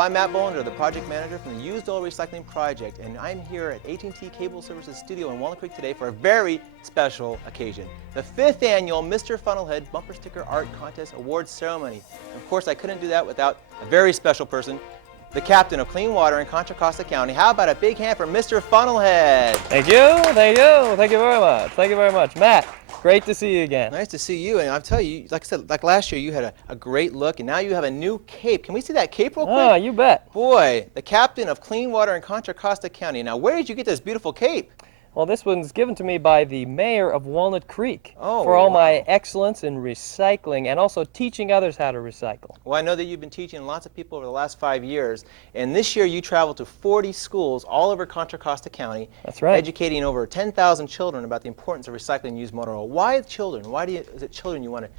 I'm Matt Bolander, the project manager from the Used Oil Recycling Project, and I'm here at AT&T Cable Services studio in Walnut Creek today for a very special occasion. The 5th annual Mr. Funnelhead Bumper Sticker Art Contest Awards Ceremony. And of course, I couldn't do that without a very special person, the captain of clean water in Contra Costa County. How about a big hand for Mr. Funnelhead? Thank you, thank you, thank you very much. Thank you very much. Matt, great to see you again. Nice to see you, and I'll tell you, like I said, like last year, you had a great look, and now you have a new cape. Can we see that cape real quick? Oh, you bet. Boy, the captain of clean water in Contra Costa County. Now, where did you get this beautiful cape? Well, this one's given to me by the mayor of Walnut Creek for all my excellence in recycling and also teaching others how to recycle. Well, I know that you've been teaching lots of people over the last 5 years, and this year you traveled to 40 schools all over Contra Costa County. That's right. Educating over 10,000 children about the importance of recycling used motor oil. Why children? Why is it children you want to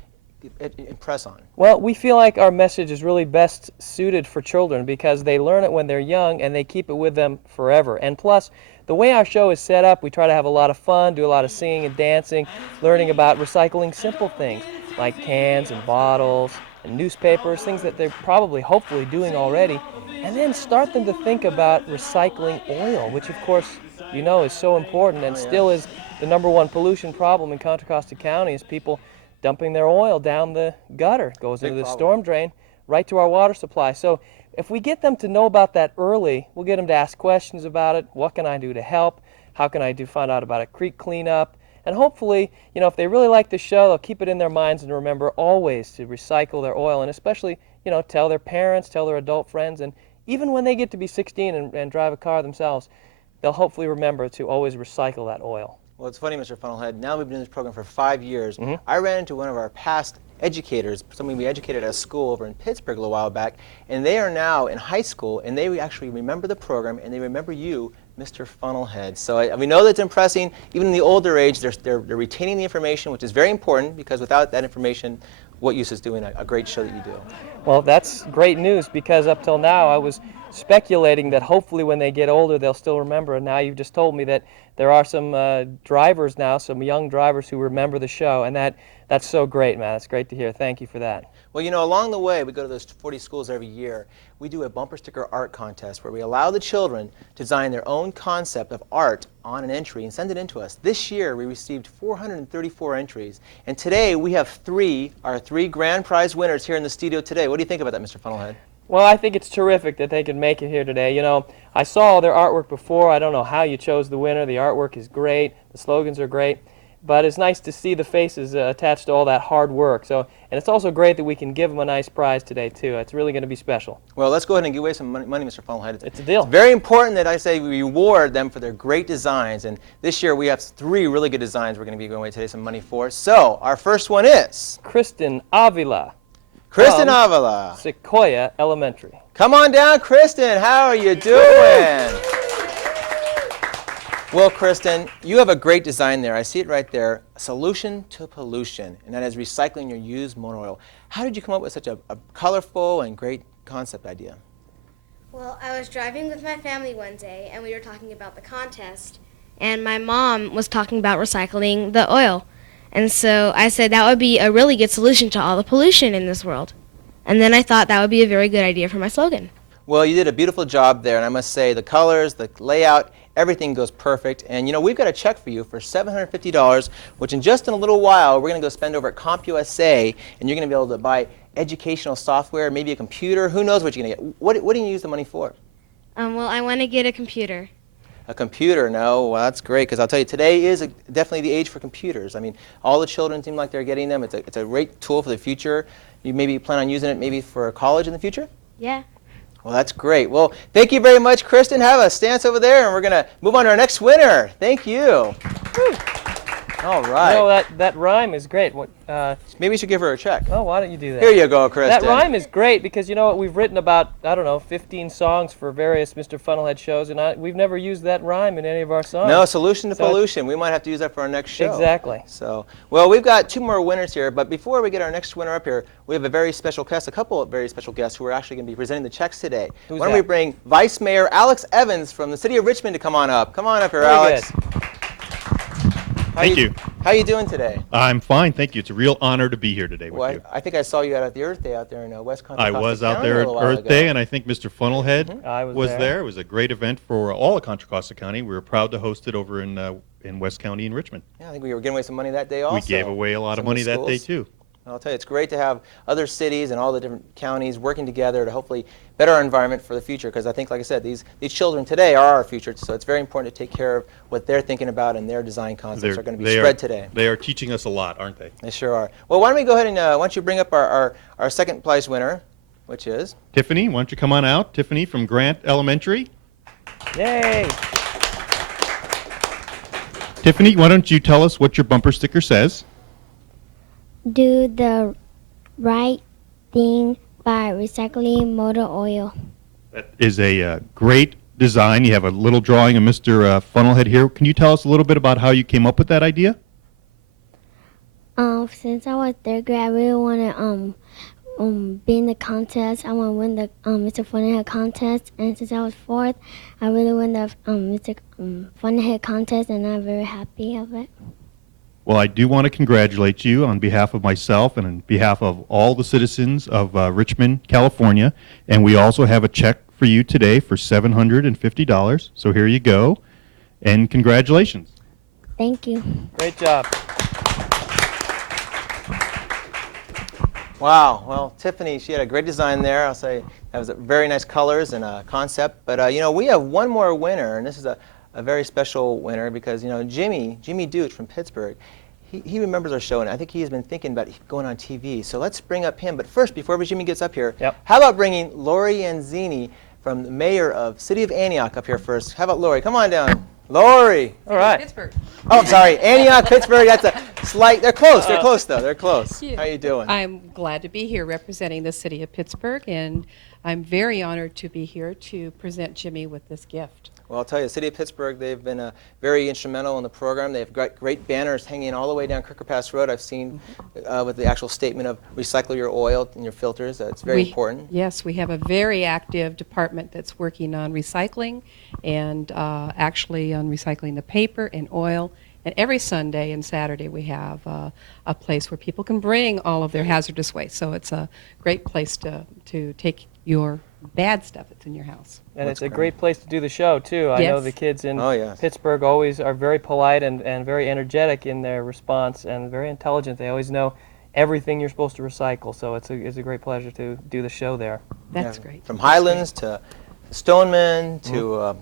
impress on? Well, we feel like our message is really best suited for children because they learn it when they're young and they keep it with them forever. And plus, the way our show is set up, we try to have a lot of fun, do a lot of singing and dancing, learning about recycling simple things like cans and bottles and newspapers, things that they're probably, hopefully, doing already, and then start them to think about recycling oil, which of course, you know, is so important and still is the #1 pollution problem in Contra Costa County is people dumping their oil down the gutter. It goes into the storm drain right to our water supply. So if we get them to know about that early, we'll get them to ask questions about it. What can I do to help? How can I find out about a creek cleanup? And hopefully, you know, if they really like the show, they'll keep it in their minds and remember always to recycle their oil and especially, you know, tell their parents, tell their adult friends, and even when they get to be 16 and drive a car themselves, they'll hopefully remember to always recycle that oil. Well, it's funny, Mr. Funnelhead. Now we've been doing this program for 5 years. I ran into one of our past educators, somebody we educated at a school over in Pittsburgh a little while back, and they are now in high school, and they actually remember the program, and they remember you, Mr. Funnelhead. So we know that's impressing. Even in the older age, they're retaining the information, which is very important, because without that information, what use is doing a great show that you do? Well, that's great news, because up till now I was speculating that hopefully when they get older they'll still remember, and now you've just told me that there are some drivers now, some young drivers who remember the show, and that's so great, man. It's great to hear. Thank you for that. Well, you know, along the way, we go to those 40 schools every year. We do a bumper sticker art contest where we allow the children to design their own concept of art on an entry and send it in to us. This year, we received 434 entries, and today we have our three grand prize winners here in the studio today. What do you think about that, Mr. Funnelhead? Well, I think it's terrific that they could make it here today. You know, I saw their artwork before. I don't know how you chose the winner. The artwork is great. The slogans are great. But it's nice to see the faces attached to all that hard work. And it's also great that we can give them a nice prize today, too. It's really going to be special. Well, let's go ahead and give away some money, Mr. Funnelhead. It's a deal. It's very important that I say we reward them for their great designs. And this year we have 3 really good designs we're going to be giving away today some money for. So our first one is Kristen Avila. Kristen Avila. Sequoia Elementary. Come on down, Kristen. How are you doing? Well, Kristen, you have a great design there. I see it right there. A solution to pollution, and that is recycling your used motor oil. How did you come up with such a colorful and great concept idea? Well, I was driving with my family one day, and we were talking about the contest, and my mom was talking about recycling the oil. And so I said that would be a really good solution to all the pollution in this world. And then I thought that would be a very good idea for my slogan. Well, you did a beautiful job there, and I must say the colors, the layout, everything goes perfect. And you know, we've got a check for you for $750, which in just in a little while we're going to go spend over at CompUSA, and you're going to be able to buy educational software, maybe a computer. Who knows what you're going to get? What do you use the money for? Well, I want to get a computer. A computer, no, well, that's great, because I'll tell you, today is definitely the age for computers. I mean, all the children seem like they're getting them. It's a great tool for the future. You maybe plan on using it maybe for college in the future? Yeah. Well, that's great. Well, thank you very much, Kristen. Have a stance over there, and we're going to move on to our next winner. Thank you. Woo. All right. You know, that rhyme is great. Maybe you should give her a check. Oh, why don't you do that? Here you go, Kristen. That rhyme is great because, you know what, we've written about, I don't know, 15 songs for various Mr. Funnelhead shows, and we've never used that rhyme in any of our songs. No, solution to pollution. We might have to use that for our next show. Exactly. So, well, we've got 2 more winners here, but before we get our next winner up here, we have a very special guest, a couple of very special guests who are actually going to be presenting the checks today. Who's Why don't we that? bring Vice Mayor Alex Evans from the city of Richmond to come on up. Come on up here, Very Alex. good. Thank you. How you doing today? I'm fine, thank you. It's a real honor to be here today with Well, you. I think I saw you out at the Earth Day out there in West Contra I Costa was out County there a at little while Earth ago. Day, and I think Mr. Funnelhead I was was there. there. It was a great event for all of Contra Costa County. We were proud to host it over in West County in Richmond. Yeah, I think we were giving away some money that day also. We gave away a lot of Some money the that day schools. too. I'll tell you, it's great to have other cities and all the different counties working together to hopefully better our environment for the future, because I think, like I said, these children today are our future, so it's very important to take care of what they're thinking about, and their design concepts are going to be spread today. They are teaching us a lot, aren't they? They sure are. Well, why don't we go ahead and why don't you bring up our second prize winner, which is? Tiffany, why don't you come on out? Tiffany from Grant Elementary. Yay! Tiffany, why don't you tell us what your bumper sticker says? Do the right thing by recycling motor oil. That is a great design. You have a little drawing of Mr. Funnelhead here. Can you tell us a little bit about how you came up with that idea? Since I was third grade, I really want to be in the contest. I want to win the Mr. Funnelhead contest. And since I was fourth, I really won the Mr. Funnelhead contest, and I'm very happy of it. Well, I do want to congratulate you on behalf of myself and on behalf of all the citizens of Richmond, California. And we also have a check for you today for $750. So here you go. And congratulations. Thank you. Great job. Wow. Well, Tiffany, she had a great design there. I'll say that was very nice colors and concept. But, we have one more winner, and this is a very special winner because, Jimmy Deutsch from Pittsburgh, he remembers our show, and I think he's been thinking about going on TV. So let's bring up him. But first, before Jimmy gets up here, how about bringing Lori Anzini from the mayor of City of Antioch up here first? How about Lori? Come on down. Lori. All right. Pittsburgh. Oh, I'm sorry. Antioch, Pittsburgh, that's a slight, they're close. They're close, though. They're close. Yeah. How you doing? I'm glad to be here representing the city of Pittsburgh, and I'm very honored to be here to present Jimmy with this gift. Well, I'll tell you, the City of Pittsburgh, they've been very instrumental in the program. They have great banners hanging all the way down Cricker Pass Road. I've seen with the actual statement of recycle your oil and your filters. It's very important. Yes, we have a very active department that's working on recycling and actually on recycling the paper and oil. And every Sunday and Saturday we have a place where people can bring all of their hazardous waste. So it's a great place to take your bad stuff that's in your house. And it's a great place to do the show, too. I know Yes. the kids in Oh, yes. Pittsburgh always are very polite and very energetic in their response and very intelligent. They always know everything you're supposed to recycle. So it's a great pleasure to do the show there. That's Yeah, great. From Highlands to Stoneman to,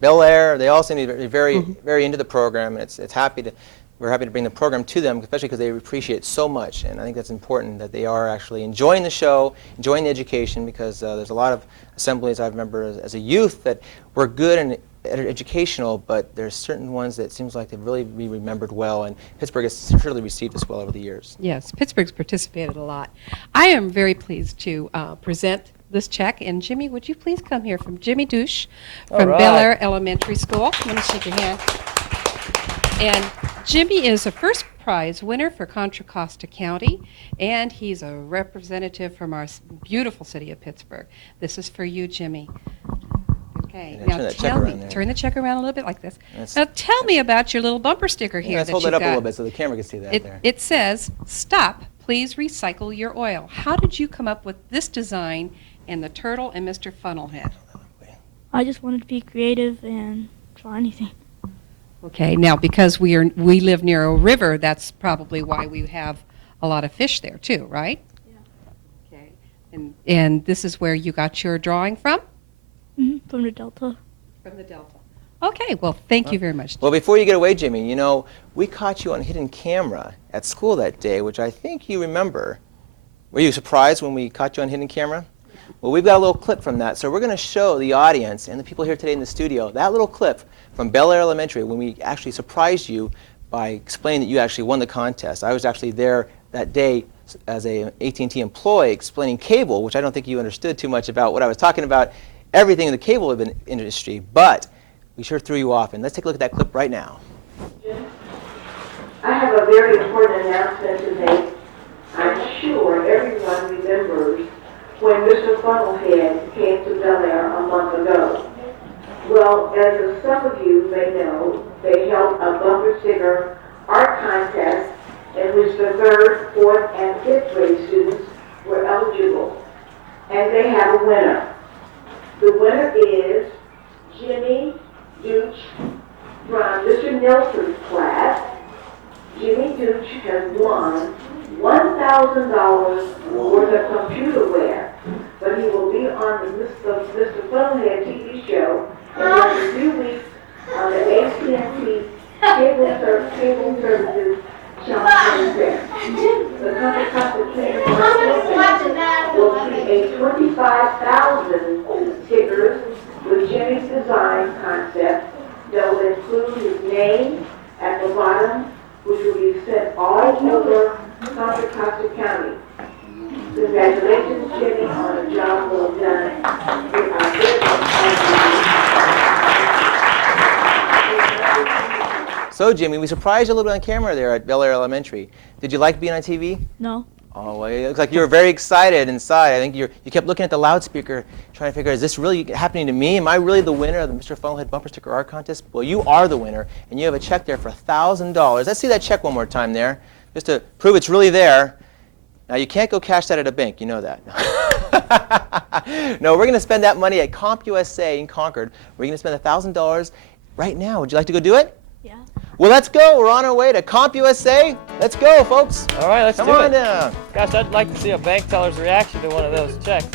Bel Air, they all seem to be very into the program. And we're happy to bring the program to them, especially because they appreciate it so much. And I think that's important that they are actually enjoying the show, enjoying the education, because there's a lot of assemblies I remember as a youth that were good and educational, but there's certain ones that seems like they've really be remembered well, and Pittsburgh has certainly received this well over the years. Yes, Pittsburgh's participated a lot. I am very pleased to present this check. And Jimmy, would you please come here from Jimmy Douche from All right. Bel Air Elementary School. Let me shake your hand. And Jimmy is a first prize winner for Contra Costa County, and he's a representative from our beautiful city of Pittsburgh. This is for you, Jimmy. Okay, Yeah, now turn that check tell me, around there. turn the check around a little bit like this. That's- Now tell me about your little bumper sticker here Let's that hold you've it up got. a little bit so the camera can see that there. It says, "Stop, please recycle your oil." How did you come up with this design and the turtle and Mr. Funnelhead? I just wanted to be creative and try anything. Okay, now because we live near a river, that's probably why we have a lot of fish there too, right? Yeah. Okay, and this is where you got your drawing from? From the Delta. From the Delta. Okay, well, thank you very much. Well, before you get away, Jimmy, we caught you on hidden camera at school that day, which I think you remember. Were you surprised when we caught you on hidden camera? Well, we've got a little clip from that, so we're going to show the audience and the people here today in the studio that little clip from Bel Air Elementary when we actually surprised you by explaining that you actually won the contest. I was actually there that day as a AT&T employee explaining cable, which I don't think you understood too much about what I was talking about, everything in the cable industry, but we sure threw you off. And let's take a look at that clip right now. I have a very important announcement to make. I'm sure everyone remembers when Mr. Funnelhead came to Bel Air a month ago. Well, as some of you may know, they held a bumper sticker art contest in which the 3rd, 4th, and 5th grade students were eligible. And they have a winner. The winner is Jimmy Dooch from Mr. Nelson's class. Jimmy Dooch has won $1,000 worth of computerware, but he will be on the Mr. Funnelhead TV show in just a few weeks on the AT&T cable services channel 26. The Country Concert Training will create 25,000 stickers with Jimmy's design concept that will include his name at the bottom, which will be sent all over Contra Costa County. Congratulations, Jimmy, on a job well done. We are very So, Jimmy, we surprised you a little bit on camera there at Bel Air Elementary. Did you like being on TV? No. Oh, well, it looks like you were very excited inside. I think you kept looking at the loudspeaker, trying to figure, is this really happening to me? Am I really the winner of the Mr. Funnelhead Bumper Sticker Art Contest? Well, you are the winner, and you have a check there for $1,000. Let's see that check one more time there, just to prove it's really there. Now, you can't go cash that at a bank. You know that. No, we're going to spend that money at CompUSA in Concord. We're going to spend $1,000 right now. Would you like to go do it? Yeah. Well, let's go. We're on our way to CompUSA. Let's go, folks. All right, let's Come do on it. down. Gosh, I'd like to see a bank teller's reaction to one of those checks.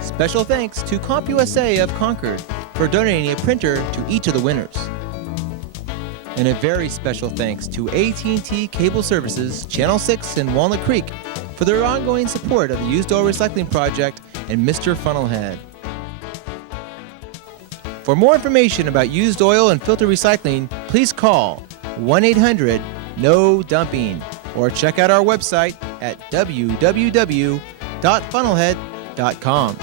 Special thanks to CompUSA of Concord for donating a printer to each of the winners. And a very special thanks to AT&T Cable Services, Channel 6 in Walnut Creek for their ongoing support of the Used Oil Recycling Project and Mr. Funnelhead. For more information about used oil and filter recycling, please call 1-800-NO-DUMPING or check out our website at www.funnelhead.com.